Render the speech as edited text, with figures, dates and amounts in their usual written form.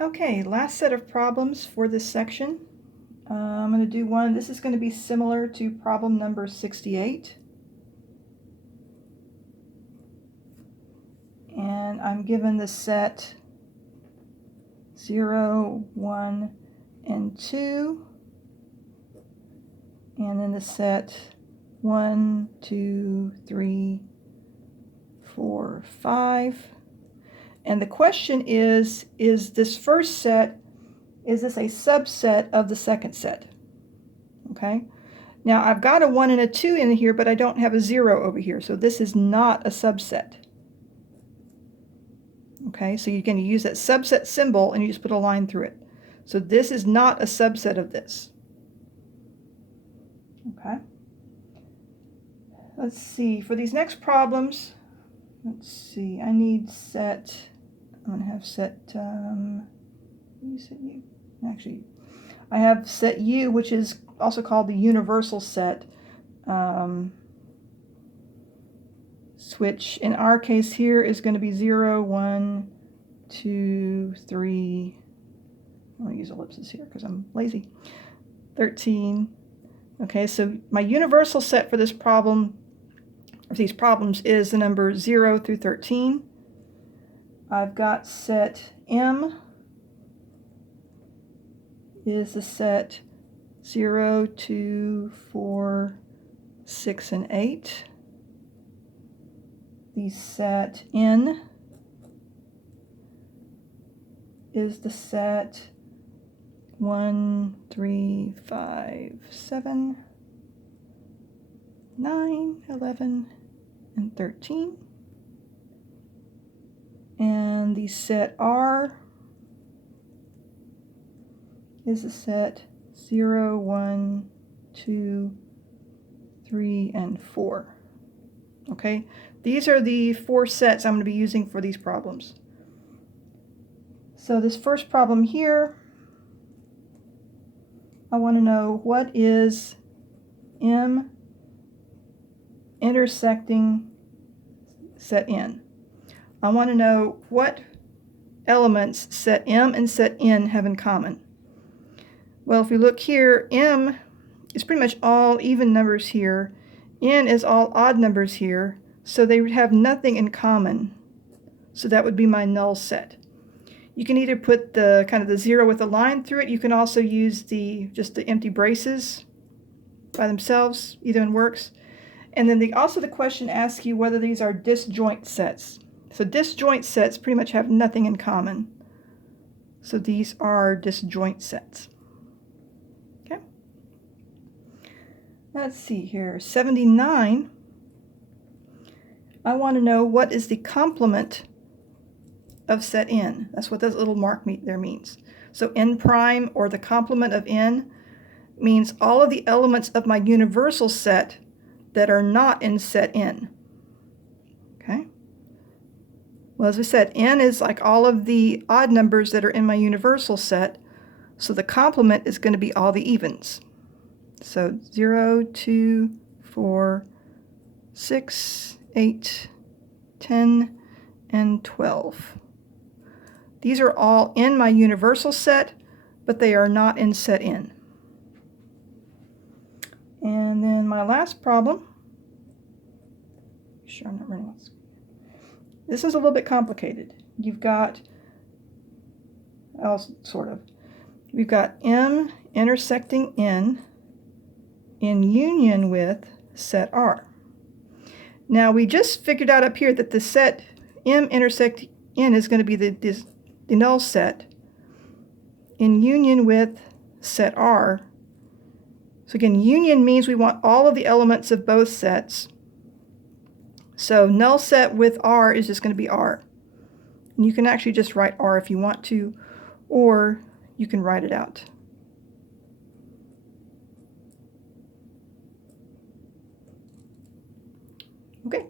Okay, last set of problems for this section. I'm going to do one. This is going to be similar to problem number 68. And I'm given the set 0, 1, and 2. And then the set 1, 2, 3, 4, 5. And the question is this first set, is this a subset of the second set? Okay. Now I've got a 1 and a 2 in here, but I don't have a 0 over here, so this is not a subset. Okay, so you can use that subset symbol and you just put a line through it. So this is not a subset of this. Okay. Let's see, for these next problems, let's see, I need set, I'm going to have set, set U. Actually, I have set U, which is also called the universal set, which in our case here is going to be 0, 1, 2, 3, I'm going to use ellipses here because I'm lazy, 13. Okay, so my universal set for this problem, or these problems, is the number 0 through 13. I've got set M is the set 0, 2, 4, 6, and 8. The set N is the set 1, 3, 5, 7, 9, 11, and 13. And the set R is the set 0, 1, 2, 3, and 4. Okay, these are the 4 sets I'm going to be using for these problems. So this first problem here, I want to know what is M intersecting set N. I want to know what elements set M and set N have in common. Well, if we look here, M is pretty much all even numbers here. N is all odd numbers here, so they would have nothing in common. So that would be my null set. You can either put the kind of the 0 with a line through it. You can also use just the empty braces by themselves. Either one works. And then also the question asks you whether these are disjoint sets. So disjoint sets pretty much have nothing in common. So these are disjoint sets. Okay. Let's see here. 79. I want to know what is the complement of set N. That's what this little mark there means. So N prime, or the complement of N, means all of the elements of my universal set that are not in set N. Okay. Well, as we said, N is like all of the odd numbers that are in my universal set, so the complement is going to be all the evens. So 0, 2, 4, 6, 8, 10, and 12. These are all in my universal set, but they are not in set N. And then my last problem, make sure I'm not running on screen. This is a little bit complicated. You've got, we've got M intersecting N in union with set R. Now we just figured out up here that the set M intersecting N is going to be the null set in union with set R. So again, union means we want all of the elements of both sets. So null set with R is just going to be R. And you can actually just write R if you want to, or you can write it out. Okay.